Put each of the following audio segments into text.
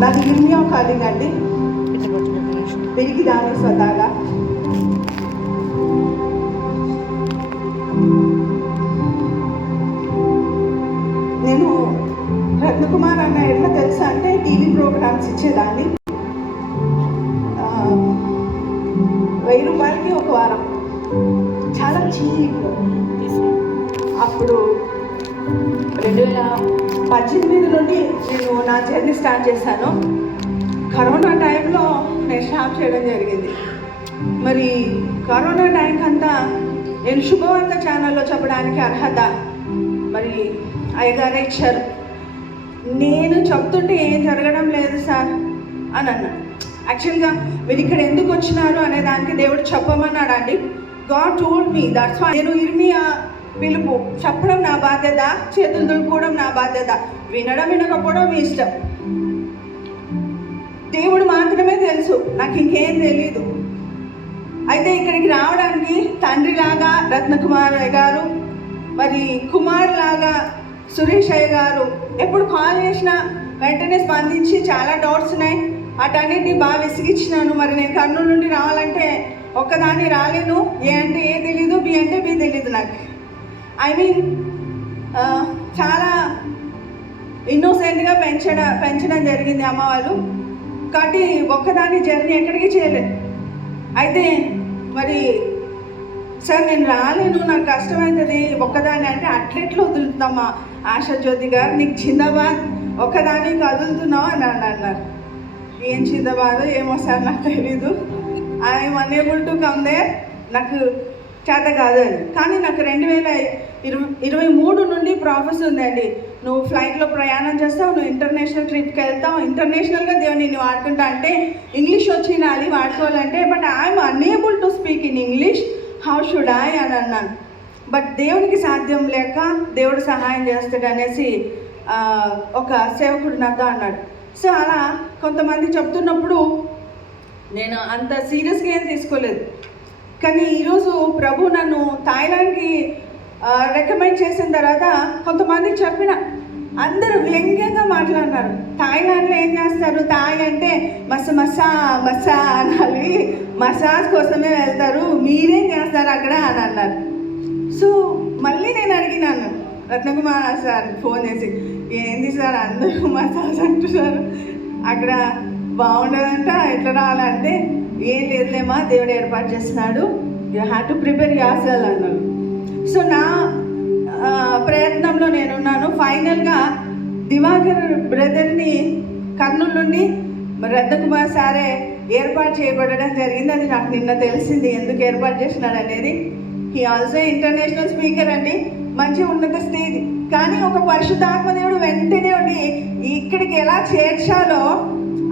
నాది ఇర్మియా కాలింగ్ అండి, తిరిగి దాని స్వతహాగా. నేను రత్నకుమార్ అన్న ఎట్లా తెలుసా అంటే టీవీ ప్రోగ్రామ్స్ ఇచ్చేదాన్ని. 1000 రూపాయలకి ఒక వారం, చాలా చీప్. అప్పుడు 2018 నుండి నేను నా జర్నీ స్టార్ట్ చేశాను. కరోనా టైంలో నేను స్టాప్ చేయడం జరిగింది. మరి కరోనా టైంకి అంతా నేను శుభవార్త ఛానల్లో చెప్పడానికి అర్హత మరి అయ్యగారే ఇచ్చారు. నేను చెప్తుంటే ఏం జరగడం లేదు సార్ అని అన్నాను. యాక్చువల్గా మీరు ఇక్కడ ఎందుకు వచ్చినారు అనే దానికి దేవుడు చెప్పమన్నాడు అండి. God told me that's why. నేను ఇర్మియా పిలుపు చెప్పడం నా బాధ్యత, చేతులు దులుపుకోవడం నా బాధ్యత, వినడం వినకపోవడం మీ ఇష్టం. దేవుడు మాత్రమే తెలుసు, నాకు ఇంకేం తెలీదు. అయితే ఇక్కడికి రావడానికి తండ్రిలాగా రత్నకుమార్ గారు, మరి కుమారులాగా సురేష్ అయ్య గారు ఎప్పుడు కాల్ చేసినా వెంటనే స్పందించి చాలా డౌట్స్ ఉన్నాయి వాటన్నిటిని బాగా విసిగించినాను. మరి నేను కర్నూలు నుండి రావాలంటే ఒక్కదాన్ని రాలేను. ఏ అంటే ఏ తెలీదు, బి అంటే బి తెలీదు నాకు. ఐ మీన్ చాలా ఇన్నోసెంట్గా పెంచడం జరిగింది అమ్మ వాళ్ళు. కాబట్టి ఒక్కదాని జర్నీ ఎక్కడికి చేయలేదు. అయితే మరి సార్ నేను రాలేను, నాకు కష్టమవుతుంది ఒక్కదాని అంటే అట్లెట్లు వదులుతామా ఆశాజ్యోతి గారు, నీకు జిందాబాద్ ఒక్కదాని కదులుతున్నావు అని అన్నారు. ఏం జిందాబాద్ ఏమో సార్ నాకు తెలీదు, I'm unable to come there, నాకు చేత కాదు అని. కానీ నాకు 2023 నుండి ప్రాఫెస్ ఉందండి. నువ్వు ఫ్లైట్లో ప్రయాణం చేస్తావు, నువ్వు ఇంటర్నేషనల్ ట్రిప్కి వెళ్తావు, ఇంటర్నేషనల్గా దేవుని నేను వాడుకుంటా అంటే ఇంగ్లీష్ వచ్చి నాలి వాడుకోవాలంటే, but I'm unable to speak in English, how should I అని అన్నాను. బట్ దేవునికి సాధ్యం లేక దేవుడు సహాయం చేస్తాడు అనేసి ఒక సేవకుడు నాతో అన్నాడు. సో అలా కొంతమంది చెప్తున్నప్పుడు నేను అంత సీరియస్గా ఏం తీసుకోలేదు. కానీ ఈరోజు ప్రభు నన్ను థాయిలాండ్కి రికమెండ్ చేసిన తర్వాత కొంతమంది చెప్పిన అందరూ వ్యంగ్యంగా మాట్లాడినారు. థాయిలాండ్లో ఏం చేస్తారు, థాయ్ అంటే మసా అనాలి, మసాజ్ కోసమే వెళ్తారు, మీరేం చేస్తారు అక్కడ అని అన్నారు. సో మళ్ళీ నేను అడిగినాను రత్నకుమార్ సార్ ఫోన్ చేసి, ఏంది సార్ అందరూ మసాజ్ అంటున్నారు, అక్కడ బాగుండదంట, ఎట్లా రావాలంటే ఏం లేదులేమా దేవుడు ఏర్పాటు చేస్తున్నాడు, you have to prepare yourself అన్నాడు. సో నా ప్రయత్నంలో నేనున్నాను. ఫైనల్గా దివాకర్ బ్రదర్ని కర్నూలు నుండి రత్నకుమార్ సారే ఏర్పాటు చేయబడడం జరిగింది. అది నాకు నిన్న తెలిసింది ఎందుకు ఏర్పాటు చేసినాడు అనేది. హీ ఆల్సో ఇంటర్నేషనల్ స్పీకర్ అండి, మంచి ఉన్నత స్థితి. కానీ ఒక పరిశుద్ధాత్మ దేవుడు వెంటనే ఉండి ఇక్కడికి ఎలా చేర్చాలో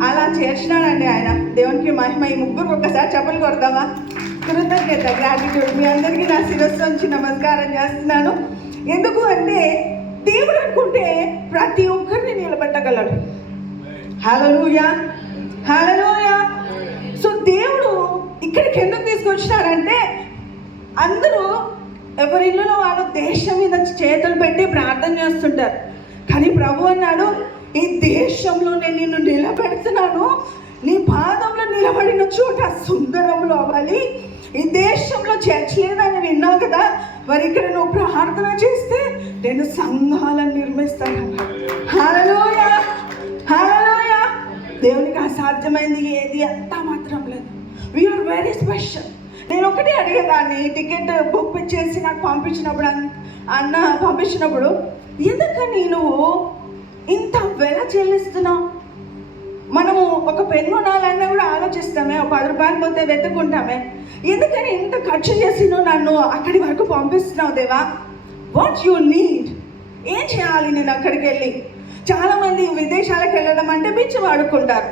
అలా చేర్చినాడండి ఆయన. దేవునికి మహిమ. ఈ ముగ్గురికి ఒక్కసారి చప్పలు కొడతామా? కృతజ్ఞత, గ్రాటిట్యూడ్. మీ అందరికీ నా శిరస్సు నుంచి నమస్కారం చేస్తున్నాను. ఎందుకు అంటే దేవుడు అనుకుంటే ప్రతి ఒక్కరిని నిలబెట్టగలడు. హల్లెలూయా, హల్లెలూయా. సో దేవుడు ఇక్కడికి ఎందుకు తీసుకొచ్చినాడంటే అందరూ ఎవరి ఇళ్ళలో వాళ్ళు దేశం మీద చేతులు పెట్టి ప్రార్థన చేస్తుంటారు. కానీ ప్రభు అన్నాడు, ఈ దేశంలో నేను నిన్ను నిలబెడుతున్నాను, నీ పాదంలో నిలబడిన చోట సుందరంలో అవ్వాలి. ఈ దేశంలో చర్చ్ లేదని విన్నావు కదా, మరి ఇక్కడ నువ్వు ప్రార్థన చేస్తే నేను సంఘాలను నిర్మిస్తాను. హల్లెలూయా, హల్లెలూయా. దేవునికి అసాధ్యమైంది ఏది అంతా మాత్రం లేదు. We are very special. నేను ఒకటే అడిగేదాన్ని, టికెట్ బుక్ చేసి నాకు పంపించినప్పుడు ఎందుకని నువ్వు ఇంత వెల చెల్లిస్తున్నావు? మనము ఒక పెన్ కొనాలన్నా కూడా ఆలోచిస్తామే, ఒక 10 రూపాయలు పోతే వెతుక్కుంటామే. ఎందుకని ఇంత ఖర్చు చేసి నువ్వు నన్ను అక్కడి వరకు పంపిస్తున్నావు దేవా? What you need? ఏం చేయాలి నేను అక్కడికి వెళ్ళి? చాలామంది విదేశాలకు వెళ్ళడం అంటే పిచ్చి వాడుకుంటారు.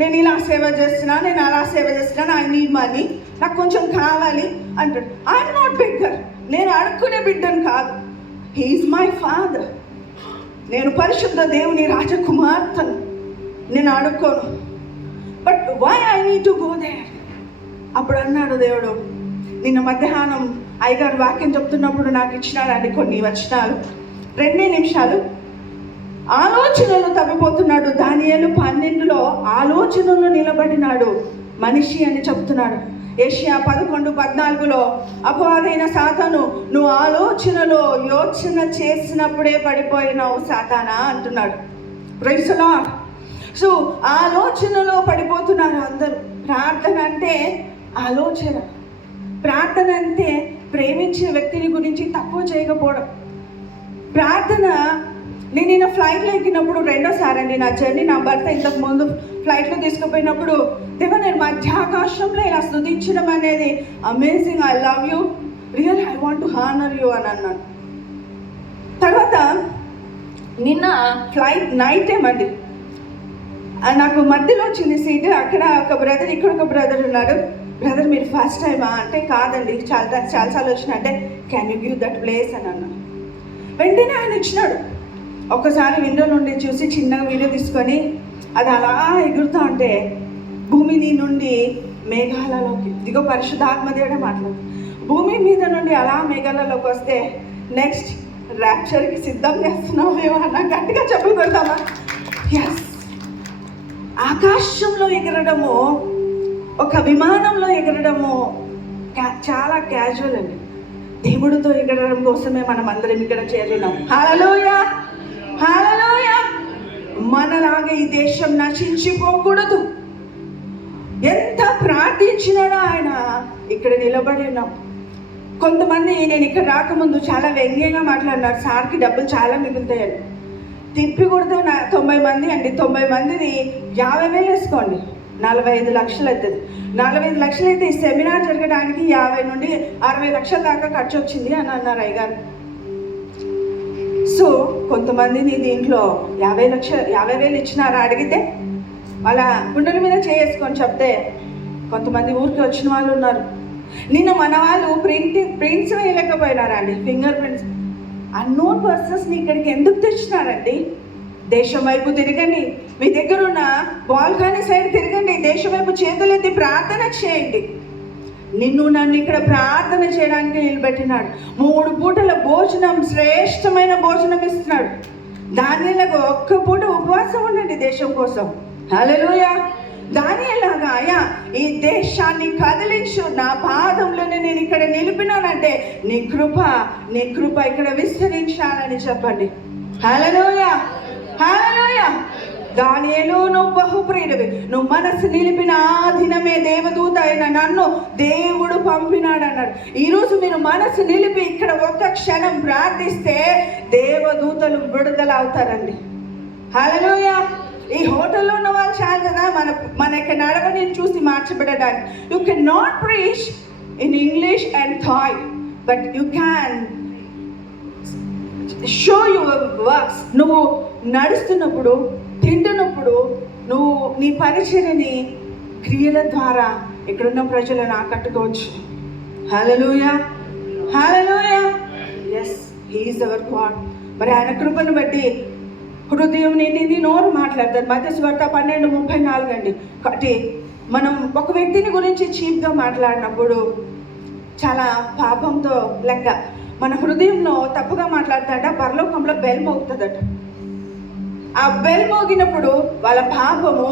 నేను ఇలా సేవ చేస్తున్నా, నేను అలా సేవ చేస్తున్నాను, ఐ నీడ్ మనీ, నాకు కొంచెం కావాలి అంటాడు. ఐఎమ్ నాట్ బెగ్గర్, నేను అడుక్కునే బిడ్డను కాదు. He's my father. నేను పరిశుద్ధ దేవుని రాజకుమార్తెను, నేను అడుక్కోను. But why I need to go there? అప్పుడు అన్నాడు దేవుడు, నిన్న మధ్యాహ్నం అయ్యగారు వాక్యం చెప్తున్నప్పుడు నాకు ఇచ్చినాడండి కొన్ని వచనాలు, 2 నిమిషాలు. ఆలోచనలు తప్పిపోతున్నాడు. దానియేలు 12లో ఆలోచనలు నిలబడినాడు మనిషి అని చెప్తున్నాడు. యెషయా 11:14లో అపవాదైన సాతాను, నువ్వు ఆలోచనలో యోచన చేసినప్పుడే పడిపోయినావు సాతానా అంటున్నాడు. Praise the lord. సో ఆలోచనలో పడిపోతున్నారు అందరూ. ప్రార్థన అంటే ఆలోచన, ప్రార్థన అంటే ప్రేమించే వ్యక్తిని గురించి తక్కువ చేయకపోవడం. ప్రార్థన, నేను నిన్న ఫ్లైట్లో ఎక్కినప్పుడు రెండోసారి అండి నా జర్నీ, నా భర్త ఇంతకు ముందు ఫ్లైట్లో తీసుకుపోయినప్పుడు, దేవా నేను మధ్యాకాశంలో ఇలా స్తుతించడం అనేది amazing, I love you, real I want to honour you అని అన్నాను. తర్వాత నిన్న ఫ్లైట్ నైట్ టైం అండి, నాకు మధ్యలో వచ్చింది సీటు. అక్కడ ఒక బ్రదర్, ఇక్కడ ఒక బ్రదర్ ఉన్నాడు. బ్రదర్ మీరు ఫస్ట్ టైమా అంటే, కాదండి చాలాసార్లు వచ్చిన అంటే, can you give that place అని అన్నాను. వెంటనే ఆయన ఇచ్చినాడు. ఒకసారి విండో నుండి చూసి చిన్నగా వీడియో తీసుకొని అది అలా ఎగురుతూ ఉంటే భూమిని నుండి మేఘాలలోకి, ఇదిగో పరిశుద్ధాత్మ దేవుడే మాట్లాడు, భూమి మీద నుండి అలా మేఘాలలోకి వస్తే నెక్స్ట్ ర్యాప్చర్కి సిద్ధం చేస్తున్నావు ఏమన్నా గట్టిగా చెప్పులు కొడతామా? ఎస్, ఆకాశంలో ఎగరడము, ఒక విమానంలో ఎగరడము చాలా క్యాజువల్ అండి. దేవుడితో ఎగరడం కోసమే మనం అందరం ఇక్కడ చేరినాం. హల్లెలూయా, హల్లెలూయా. మనలాగా ఈ దేశం నశించిపోకూడదు. ఎంత ప్రార్థించినాడో ఆయన, ఇక్కడ నిలబడి ఉన్నాం. కొంతమంది నేను ఇక్కడ రాకముందు చాలా వ్యంగ్యంగా మాట్లాడినారు, సార్కి డబ్బులు చాలా మిగులుతాయని. తిప్పి కొడితే 90 మంది అండి, 90 మందిని 50,000 వేసుకోండి, 45 లక్షలు అవుతుంది. 45 లక్షలు అయితే ఈ సెమినార్ జరగడానికి 50 నుండి 60 లక్షల దాకా ఖర్చు వచ్చింది అని అన్నారు అయ్యగారు. సో కొంతమందిని దీంట్లో 50,000 ఇచ్చినారా అడిగితే వాళ్ళ గుండెల మీద చేసుకొని చెప్తే కొంతమంది ఊరికి వచ్చిన వాళ్ళు ఉన్నారు. నిన్న మన వాళ్ళు ప్రింట్స్ వేయలేకపోయినారా అండి, ఫింగర్ ప్రింట్స్. అన్నోన్ పర్సన్స్ని ఇక్కడికి ఎందుకు తెచ్చినారండి? దేశం వైపు తిరగండి, మీ దగ్గర ఉన్న బాల్కనీ సైడ్ తిరగండి, దేశం వైపు చేతులెత్తి ప్రార్థన చేయండి. నిన్ను నన్ను ఇక్కడ ప్రార్థన చేయడానికి నిలబెట్టినాడు. 3 పూటల భోజనం, శ్రేష్టమైన భోజనం ఇస్తున్నాడు. దానిలాగా ఒక్క పూట ఉపవాసం ఉండండి దేశం కోసం. హల్లెలూయా. దానిలాగా అయ్యా ఈ దేశాన్ని కదిలించు, నా పాదంలోనే నేను ఇక్కడ నిలిపినానంటే నీ కృప ఇక్కడ విస్తరించాలని చెప్పండి. హల్లెలూయా, హల్లెలూయా. దానియేలు నువ్వు బహుప్రియుడివి, నువ్వు మనసు నిలిపిన ఆ దినమే దేవదూత అయిన నన్ను దేవుడు పంపినాడు అన్నాడు. ఈరోజు మీరు మనసు నిలిపి ఇక్కడ ఒక్క క్షణం ప్రార్థిస్తే దేవదూతలు విడుదల అవుతారండి. హల్లెలూయా. ఈ హోటల్లో ఉన్న వాళ్ళు చాలు కదా మనకి నడవని చూసి మార్చబడడానికి. You can not preach in English and Thai, but you can show your works. నువ్వు నడుస్తున్నప్పుడు, తింటున్నప్పుడు, నువ్వు నీ పరిచర్యని క్రియల ద్వారా ఇక్కడున్న ప్రజలను ఆకట్టుకోవచ్చు. Hallelujah, hallelujah. Yes, he is our God. మరి ఆయన కృపను బట్టి హృదయం నిండి నోరు మాట్లాడతారు. మత్తయి సువార్త 12:34 అండి. కాబట్టి మనం ఒక వ్యక్తిని గురించి చీప్గా మాట్లాడినప్పుడు చాలా పాపంతో లెక్క. మన హృదయంలో తప్పుగా మాట్లాడతాడ, పరలోకంలో బెల్ మోగుతుందట. ఆ బెల్ మోగినప్పుడు వాళ్ళ పాపము,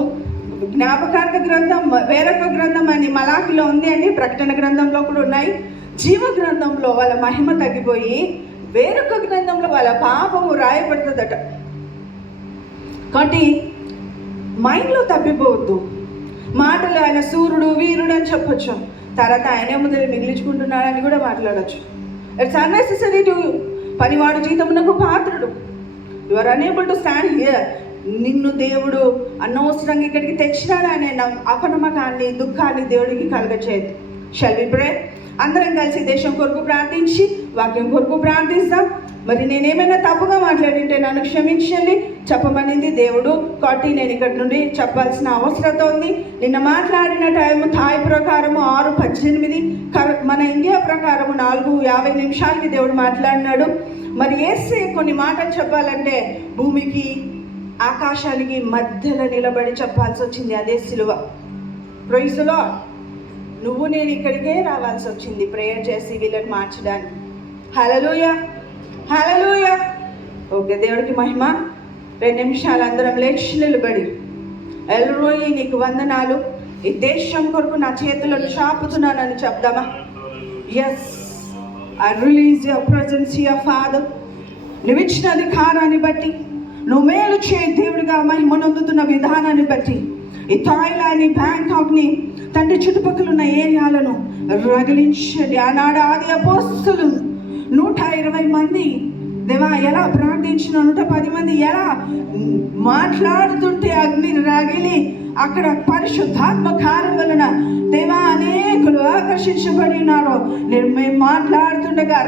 జ్ఞాపకార్థ గ్రంథం వేరొక గ్రంథం అని మలాకిలో ఉంది అండి, ప్రకటన గ్రంథంలో కూడా ఉన్నాయి. జీవ గ్రంథంలో వాళ్ళ మహిమ తగ్గిపోయి వేరొక గ్రంథంలో వాళ్ళ పాపము రాయబడుతుందట. కాబట్టి మైండ్లో తప్పిపోవద్దు. మాటలు ఆయన సూర్యుడు, వీరుడు అని చెప్పొచ్చు, తర్వాత ఆయనే ముందు మిగిలించుకుంటున్నాడని కూడా మాట్లాడచ్చు. It's unnecessary to you. పనివాడు జీతమునకు పాత్రుడు. You are unable to stand here. నిన్ను దేవుడు అనవసరంగా ఇక్కడికి తెచ్చినాడనే అపనమ్మకాన్ని, దుఃఖాన్ని దేవుడికి కలగచేయదు. షల్ వి ప్రే? అందరం కలిసి దేశం కొరకు ప్రార్థించి వాక్యం కొరకు ప్రార్థిస్తాం. మరి నేనేమైనా తప్పుగా మాట్లాడింటే నన్ను క్షమించండి, చెప్పమనింది దేవుడు. కాబట్టి నేను ఇక్కడ నుండి చెప్పాల్సిన అవసరత ఉంది. నిన్న మాట్లాడిన టైం థాయ్ ప్రకారము 6:18, మన ఇండియా ప్రకారము 4:50 దేవుడు మాట్లాడినాడు. మరి ఏసే కొన్ని మాటలు చెప్పాలంటే భూమికి ఆకాశానికి మధ్యలో నిలబడి చెప్పాల్సి వచ్చింది. అదే సిలువ. Praise the Lord. నువ్వు నేను ఇక్కడికే రావాల్సి వచ్చింది ప్రేయర్ చేసి వీళ్ళని మార్చడానికి. హల్లెలూయా, హల్లెలూయా. ఓకే, దేవుడికి మహిమ. 2 నిమిషాలు అందరం లేచి నిలబడి, ఎల్రోయి నీకు వందనాలు, ఈ దేశం కొరకు నా చేతులను చాపుతున్నానని చెప్దామా? Yes, I release your presence here father. నువ్వు ఇచ్చిన అధికారాన్ని బట్టి, నువ్వు మేలు చేయ దేవుడిగా మహిమనొందుతున్న విధానాన్ని బట్టి, ఈ థాయిలాండ్, బ్యాంకాక్ని, తండ్రి చుట్టుపక్కల ఉన్న ఏరియాలను రగిలించండి. ఆనాడు ఆది అపోస్తలులు 120 మంది దేవా ఎలా ప్రార్థించిన, 110 మంది ఎలా మాట్లాడుతుంటే అగ్ని రగిలి అక్కడ పరిశుద్ధాత్మ కార్యం వలన దేవా అనేకులు ఆకర్షించబడి ఉన్నారు. మేము మాట్లాడుతుండగా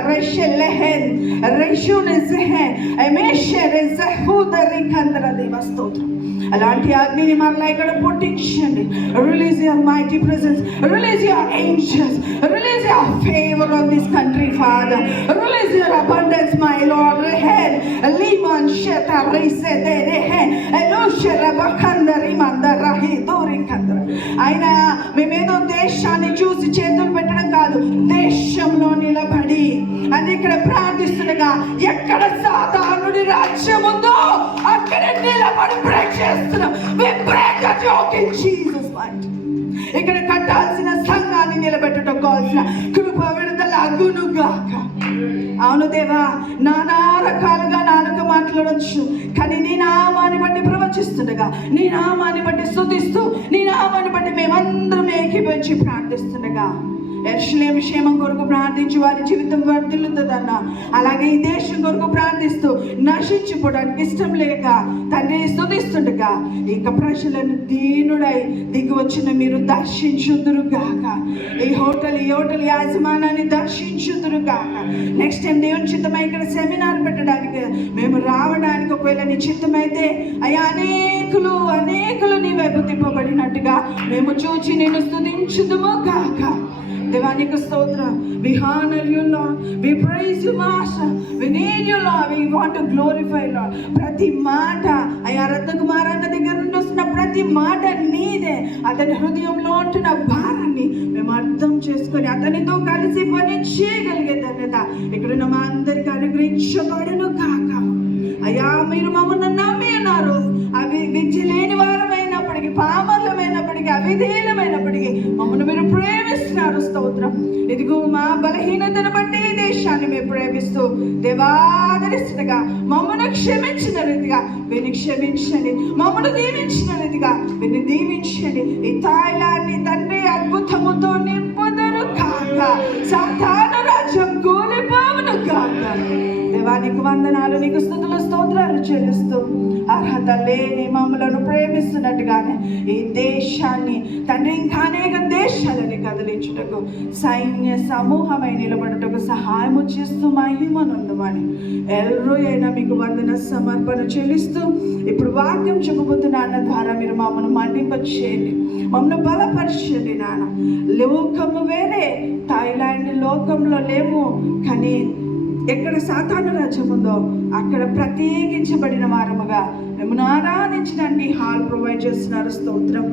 స్తోత్రం. అలాంటి అగ్నిని మరలా ఇక్కడ పుట్టించండి. Release your mighty presence, release your angels, release your favour on this country father, release your abundance my Lord. రెహెన్ లిమన్ షత రైసె దే రెహెన్ ఎలోషర బకందరి మందరహి దోరి కందర. ఆయన మేమేదో దేశాన్ని చూసి చేతులు పెట్టడం కాదు, దేశంలో నిలబడి అది ఇక్కడ ప్రార్థిస్తుండగా ఎక్కడ సాధారణుడి రాజ్యం ఉందో అక్కడ నిలబడి బ్రేక్ చేస్తున్నాం. We break the yoke in Jesus' mighty. ఇక్కడ కట్టాల్సిన సంఘాన్ని నిలబెట్టడం కావాల్సిన కృప విడుదల అగునుగాక. అవును దేవా, నానా రకాలుగా నాలుక మాట్లాడొచ్చు, కానీ నీ నామాన్ని బట్టి ప్రవచిస్తుండగా, నీ నామాన్ని బట్టి స్తుతిస్తూ, నీ నామాన్ని బట్టి మేమందరం ఏకీభవించి ప్రార్థిస్తుండగా యెరూషలేము క్షేమం కొరకు ప్రార్థించి వారి జీవితం వర్ధిల్లుతుందన్న, అలాగే ఈ దేశం కొరకు ప్రార్థిస్తూ నశించిపోవడానికి ఇష్టం లేక తండ్రి స్తుతిస్తుండగా ఇక ప్రజలను దీనుడై దిగి వచ్చిన మీరు దర్శించుదురుగాక. ఈ హోటల్ యాజమానాన్ని దర్శించుదురుగాక. నెక్స్ట్ టైం దేవుని చిత్తమై ఇక్కడ సెమినార్ పెట్టడానికి మేము రావడానికి ఒకవేళ నీ చిత్తమైతే అయ్యా అనేకులు నీ వైపు తిప్పబడినట్టుగా మేము చూచి నేను స్తుతించుదుము గాక. దేవానికి స్తోత్రం. We honor you, Lord. We praise you, Master. We need you, Lord. We want to glorify, Lord. ప్రతి మాట అయ్యా రత్నకుమార్ అన్న దగ్గర నుండి వస్తున్న ప్రతి మాట నీదే. అతని హృదయంలో ఉంటున్న భారాన్ని మేము అర్థం చేసుకొని అతనితో కలిసి పని చేయగలిగే ధన్యత ఇక్కడున్న మా అందరికీ అనుగ్రహించబడును కాక. అయ్యా మీరు మమ్మల్ని నమ్మి ఉన్నారు. అవి విద్య లేని వారమైనప్పటికీ, పామర్లమైనప్పటికీ, అవిధేయులమైనప్పటికీ మమ్మల్ని మీరు ప్రేమిస్తున్నారు. స్తోత్రం. ఇదిగో మా బలహీనతను బట్టి ఈ దేశాన్ని మేము ప్రేమిస్తూ దేవాదరిస్తుగా మమ్మల్ని క్షమించిన రీతిగా వీరిని క్షమించండి, మమ్మల్ని దీవించిన రీతిగా వీరిని దీవించండి. ఈ తాయిలాన్ని తండ్రి అద్భుతముతో నింపుదరు కాక, సాతాను రాజ్యం కూలిపోవును కాక. దేవానికి వందనాలు, నీకు స్తుతులు స్తోత్రాలు చెల్లిస్తూ అర్హత లేని మమ్మలను ప్రేమిస్తున్నట్టుగానే ఈ దేశాన్ని తండ్రి ఇంకా అనేక దేశాలని కదిలించుటకు సైన్య సమూహమై నిలబడుటకు సహాయము చేస్తూ మహిమనుందమని ఎల్రోయ్ అయినా మీకు వందన సమర్పణ చెల్లిస్తూ ఇప్పుడు వాక్యం చెప్పబోతున్న అన్న ద్వారా మీరు మమ్మల్ని మండింప చేయండి, మమ్మల్ని బలపరచండి నాన్న. లోకము వేరే, థాయిలాండ్ లోకంలో లేము, కానీ ఎక్కడ సాతాను రాజ్యం ఉందో అక్కడ ప్రత్యేకించబడిన వారముగా మిమ్మల్ని ఆరాధించడానికి హాల్ ప్రొవైడ్ చేస్తున్నారు. స్తోత్రం.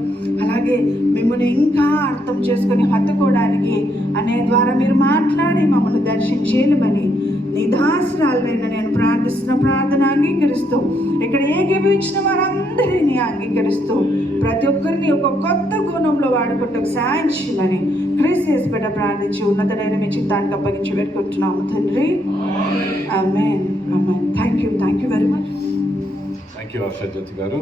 అలాగే మిమ్మల్ని ఇంకా అర్థం చేసుకొని హత్తుకోవడానికి అనే ద్వారా మీరు మాట్లాడి మమ్మల్ని దర్శించేయమని నీ దాసరాలైన నేను ప్రార్థిస్తున్న ప్రార్థన అంగీకరిస్తూ ఇక్కడ ఏకీభవించిన వారందరినీ అంగీకరిస్తూ ప్రతి ఒక్కరిని ఒక కొత్త కోణంలో వాడుకుంటూ సాయం చేయమని క్రీస్తు బిడ్డ ప్రార్థించి ఉన్నతమైన మీ చిత్తానికి అప్పగించి పెట్టుకుంటున్నాము తండ్రి. Amen. Amen. Thank you very much. Thank you Asha Jyoti గారు.